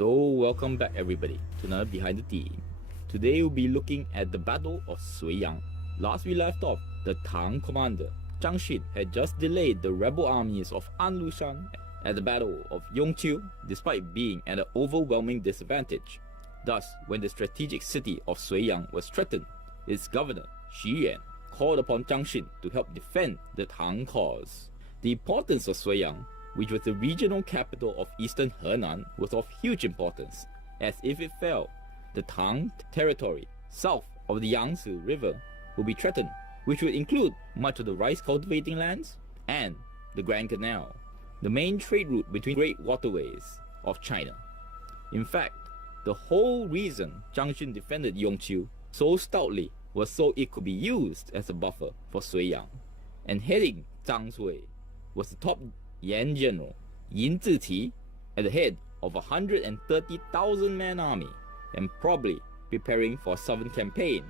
So welcome back everybody to another Behind the Theme. Today we'll be looking at the Battle of Suiyang. Last we left off, the Tang commander Zhang Xin had just delayed the rebel armies of An Lushan at the Battle of Yongqiu despite being at an overwhelming disadvantage. Thus, when the strategic city of Suiyang was threatened, its governor Suiyang called upon Zhang Xin to help defend the Tang cause. The importance of Suiyang, which was the regional capital of eastern Henan, was of huge importance, as if it fell, the Tang territory south of the Yangtze River would be threatened, which would include much of the rice cultivating lands and the Grand Canal, the main trade route between great waterways of China. In fact, the whole reason Zhang Xin defended Yongqiu so stoutly was so it could be used as a buffer for Suiyang. And heading Zhang's way was the top Yan general Yin Ziqi at the head of a 130,000 man army and probably preparing for a southern campaign,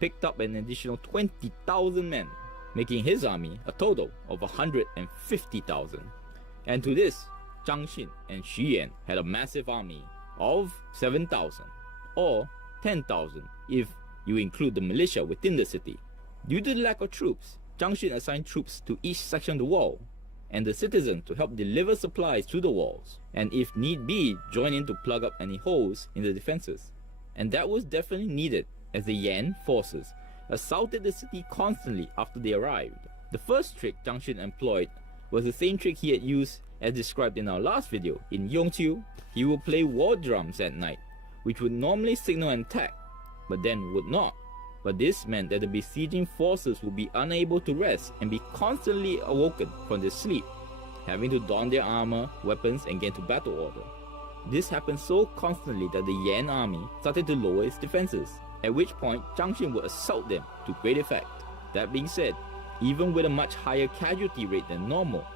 picked up an additional 20,000 men, making his army a total of 150,000. And to this, Zhang Xin and Suiyang had a massive army of 7,000 or 10,000 if you include the militia within the city. Due to the lack of troops, Zhang Xin assigned troops to each section of the wall and the citizens to help deliver supplies to the walls, and if need be, join in to plug up any holes in the defenses. And that was definitely needed, as the Yan forces assaulted the city constantly after they arrived. The first trick Zhang Xin employed was the same trick he had used as described in our last video. In Yongqiu, he would play war drums at night, which would normally signal an attack, but then would not. But this meant that the besieging forces would be unable to rest and be constantly awoken from their sleep, having to don their armor, weapons, and get into battle order. This happened so constantly that the Yan army started to lower its defenses, at which point Zhang Xin would assault them to great effect. That being said, even with a much higher casualty rate than normal,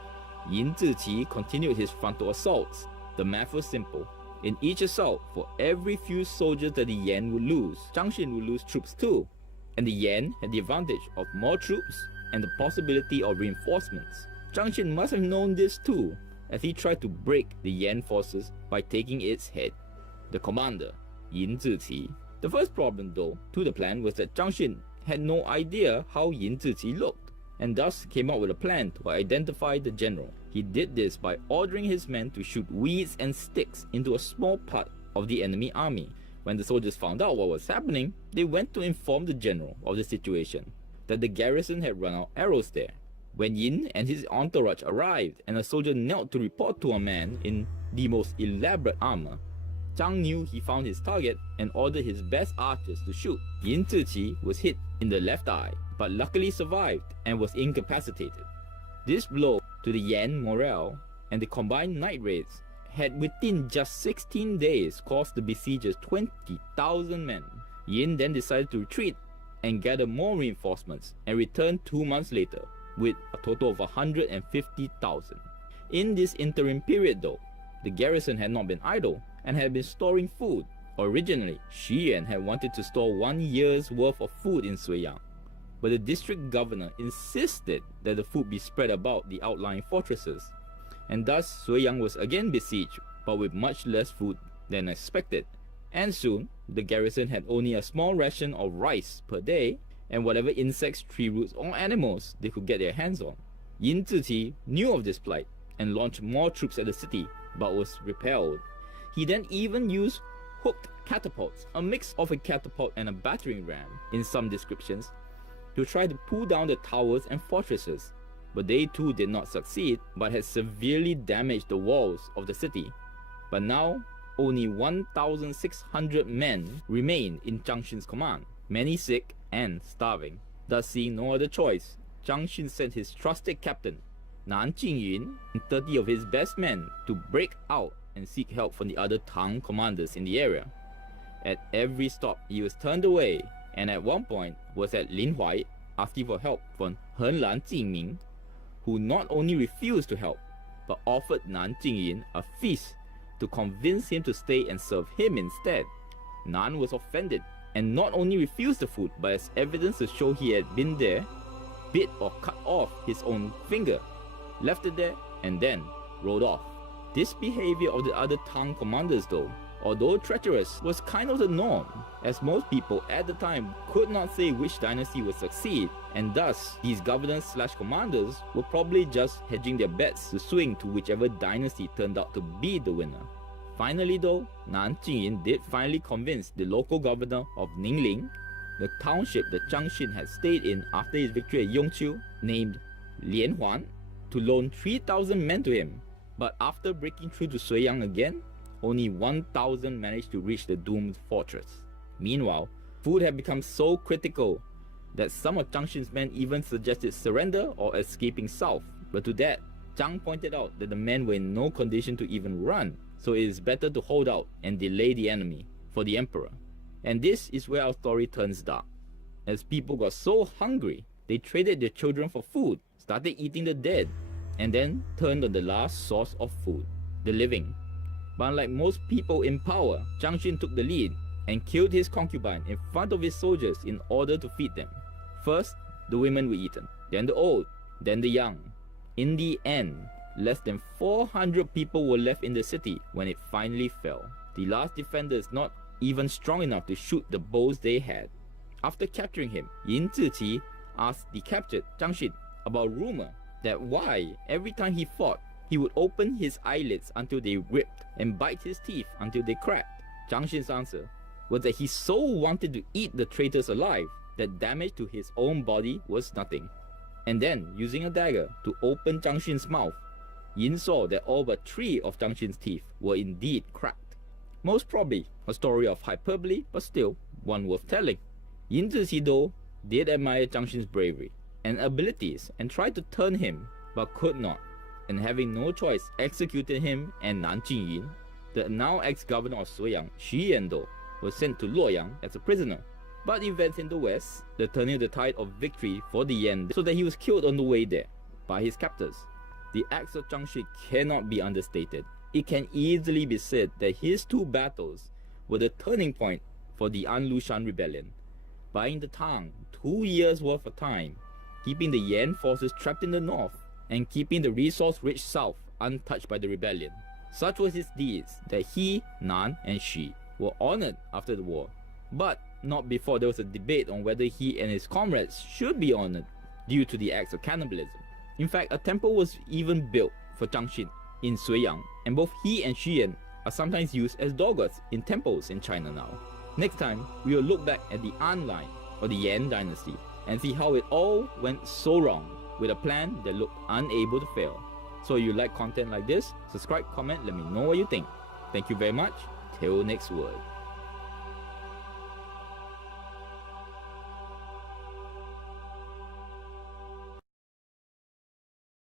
Yin Ziqi continued his frontal assaults. The math was simple. In each assault, for every few soldiers that the Yan would lose, Zhang Xin would lose troops too. And the Yan had the advantage of more troops and the possibility of reinforcements. Zhang Xin must have known this too, as he tried to break the Yan forces by taking its head, the commander, Yin Ziqi. The first problem though to the plan was that Zhang Xin had no idea how Yin Ziqi looked, and thus came up with a plan to identify the general. He did this by ordering his men to shoot weeds and sticks into a small part of the enemy army. When the soldiers found out what was happening, they went to inform the general of the situation, that the garrison had run out arrows there. When Yin and his entourage arrived and a soldier knelt to report to a man in the most elaborate armor, Zhang knew he found his target and ordered his best archers to shoot. Yin Ziqi was hit in the left eye, but luckily survived and was incapacitated. This blow to the Yan morale and the combined night raids had within just 16 days cost the besiegers 20,000 men. Yin then decided to retreat and gather more reinforcements and returned 2 months later with a total of 150,000. In this interim period though, the garrison had not been idle and had been storing food. Originally, Suiyang had wanted to store 1 year's worth of food in Suiyang, but the district governor insisted that the food be spread about the outlying fortresses, and thus Suiyang was again besieged, but with much less food than expected. And soon, the garrison had only a small ration of rice per day and whatever insects, tree roots, or animals they could get their hands on. Yin Ziqi knew of this plight and launched more troops at the city, but was repelled. He then even used hooked catapults, a mix of a catapult and a battering ram in some descriptions, to try to pull down the towers and fortresses. But they too did not succeed, but had severely damaged the walls of the city. But now, only 1,600 men remained in Zhang Xin's command, many sick and starving. Thus, seeing no other choice, Zhang Xin sent his trusted captain, Nan Jingyun, and 30 of his best men to break out and seek help from the other Tang commanders in the area. At every stop, he was turned away, and at one point was at Linhuai asking for help from Henan Jingming, who not only refused to help, but offered Nan Jingyun a feast to convince him to stay and serve him instead. Nan was offended and not only refused the food, but as evidence to show he had been there, bit or cut off his own finger, left it there, and then rode off. This behavior of the other Tang commanders though although treacherous, was kind of the norm, as most people at the time could not say which dynasty would succeed, and thus these governors/commanders were probably just hedging their bets to swing to whichever dynasty turned out to be the winner. Finally though, Nan Jingyin did finally convince the local governor of Ningling, the township that Zhang Xin had stayed in after his victory at Yongqiu, named Lian Huan, to loan 3,000 men to him. But after breaking through to Suiyang again, only 1,000 managed to reach the doomed fortress. Meanwhile, food had become so critical that some of Zhang Xin's men even suggested surrender or escaping south. But to that, Zhang pointed out that the men were in no condition to even run, so it is better to hold out and delay the enemy for the emperor. And this is where our story turns dark. As people got so hungry, they traded their children for food, started eating the dead, and then turned on the last source of food, the living. But unlike most people in power, Zhang Xin took the lead and killed his concubine in front of his soldiers in order to feed them. First, the women were eaten, then the old, then the young. In the end, less than 400 people were left in the city when it finally fell. The last defenders not even strong enough to shoot the bows they had. After capturing him, Yin Ziqi asked the captured Zhang Xin about rumor that why every time he fought, he would open his eyelids until they ripped and bite his teeth until they cracked. Zhang Xin's answer was that he so wanted to eat the traitors alive that damage to his own body was nothing. And then, using a dagger to open Zhang Xin's mouth, Yin saw that all but 3 of Zhang Xin's teeth were indeed cracked. Most probably a story of hyperbole, but still one worth telling. Yin Ziqi though did admire Zhang Xin's bravery and abilities and tried to turn him, but could not, and having no choice executed him and Nan Jingyin. The now ex-governor of Suiyang, Xu Yan, was sent to Luoyang as a prisoner. But events in the west, the turning of the tide of victory for the Yan, so that he was killed on the way there by his captors. The acts of Zhang Shi cannot be understated. It can easily be said that his 2 battles were the turning point for the An Lushan rebellion, buying the Tang 2 years worth of time, keeping the Yan forces trapped in the north, and keeping the resource-rich south untouched by the rebellion. Such was his deeds that he, Nan, and Xi were honored after the war, but not before there was a debate on whether he and his comrades should be honored due to the acts of cannibalism. In fact, a temple was even built for Zhang Xin in Suiyang, and both he and Xu Yan are sometimes used as doggers in temples in China now. Next time, we will look back at the An line, or the Yan Dynasty, and see how it all went so wrong with a plan that looked unable to fail. So if you like content like this, subscribe, comment, let me know what you think. Thank you very much. Till next word.